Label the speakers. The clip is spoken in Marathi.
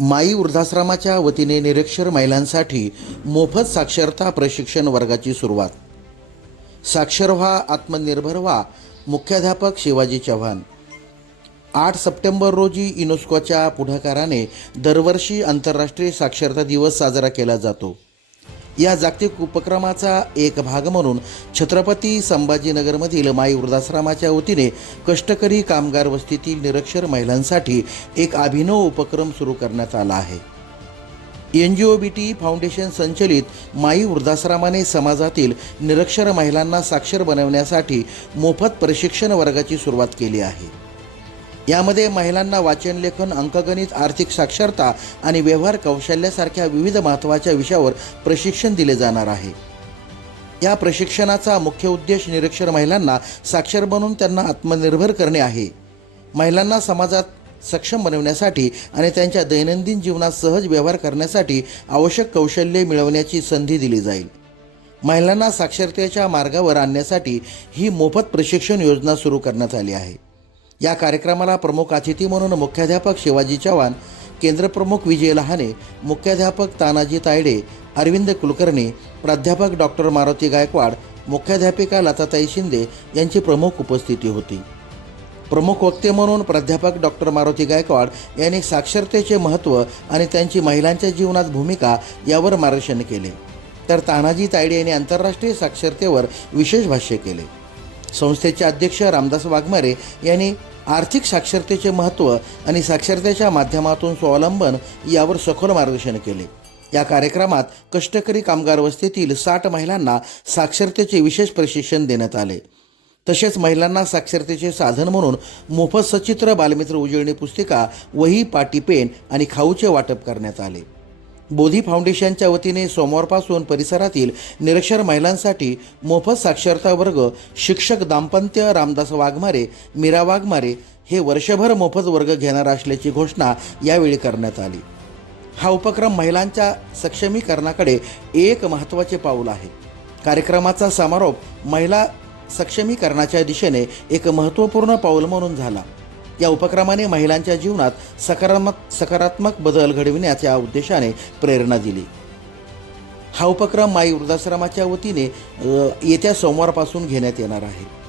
Speaker 1: माई वृद्धाश्रमाच्या वतीने निरक्षर महिलांसाठी मोफत साक्षरता प्रशिक्षण वर्गाची सुरुवात. साक्षर व्हा आत्मनिर्भर व्हा मुख्याध्यापक शिवाजी चव्हाण. आठ सप्टेंबर रोजी युनेस्कोच्या पुढाकाराने दरवर्षी आंतरराष्ट्रीय साक्षरता दिवस साजरा केला जातो. या जागतिक उपक्रमाचा एक भाग म्हणून छत्रपती संभाजीनगरमधील माई वृद्धाश्रमाच्या वतीने कष्टकरी कामगार वस्तीतील निरक्षर महिलांसाठी एक अभिनव उपक्रम सुरू करण्यात आला आहे. N G O B T foundation संचलित माई वृद्धाश्रमाने समाजातील निरक्षर महिलांना साक्षर बनवण्यासाठी मोफत प्रशिक्षण वर्गाची सुरुवात केली आहे. यामध्ये महिलांना वाचन लेखन अंकगणित आर्थिक साक्षरता आणि व्यवहार कौशल्यासारख्या विविध महत्त्वाच्या विषयावर प्रशिक्षण दिले जाणार आहे. या प्रशिक्षणाचा मुख्य उद्देश निरक्षर महिलांना साक्षर बनवून त्यांना आत्मनिर्भर करणे आहे. महिलांना समाजात सक्षम बनवण्यासाठी आणि त्यांच्या दैनंदिन जीवनात सहज व्यवहार करण्यासाठी आवश्यक कौशल्ये मिळवण्याची संधी दिली जाईल. महिलांना साक्षरतेच्या मार्गावर आणण्यासाठी ही मोफत प्रशिक्षण योजना सुरू करण्यात आली आहे. या कार्यक्रमाला प्रमुख अतिथी म्हणून मुख्याध्यापक शिवाजी चव्हाण केंद्रप्रमुख विजय लहाने मुख्याध्यापक तानाजी तायडे अरविंद कुलकर्णी प्राध्यापक डॉक्टर मारुती गायकवाड मुख्याध्यापिका लताताई शिंदे यांची प्रमुख उपस्थिती होती. प्रमुख वक्ते म्हणून प्राध्यापक डॉक्टर मारुती गायकवाड यांनी साक्षरतेचे महत्त्व आणि त्यांची महिलांच्या जीवनात भूमिका यावर मार्गदर्शन केले. तर तानाजी तायडे यांनी आंतरराष्ट्रीय साक्षरतेवर विशेष भाष्य केले. संस्थेचे अध्यक्ष रामदास वाघमारे यांनी आर्थिक साक्षरतेचे महत्त्व आणि साक्षरतेच्या माध्यमातून स्वावलंबन यावर सखोल मार्गदर्शन केले. या कार्यक्रमात कष्टकरी कामगार वस्तीतील साठ महिलांना साक्षरतेचे विशेष प्रशिक्षण देण्यात आले. तसेच महिलांना साक्षरतेचे साधन म्हणून मोफत सचित्र बालमित्र उजळणी पुस्तिका वही पाटी पेन आणि खाऊचे वाटप करण्यात आले. बोधी फाउंडेशनच्या वतीने सोमवारपासून परिसरातील निरक्षर महिलांसाठी मोफत साक्षरता वर्ग शिक्षक दाम्पत्य रामदास वाघमारे मीरा वाघमारे हे वर्षभर मोफत वर्ग घेणार असल्याची घोषणा यावेळी करण्यात आली. हा उपक्रम महिलांच्या सक्षमीकरणाकडे एक महत्त्वाचे पाऊल आहे. कार्यक्रमाचा समारोप महिला सक्षमीकरणाच्या दिशेने एक महत्त्वपूर्ण पाऊल म्हणून झाला. या उपक्रमाने महिलांच्या जीवनात सकारात्मक सकारात्मक बदल घडविण्याच्या उद्देशाने प्रेरणा दिली. हा उपक्रम माई वृद्धाश्रमाच्या वतीने येत्या सोमवारपासून घेण्यात येणार आहे.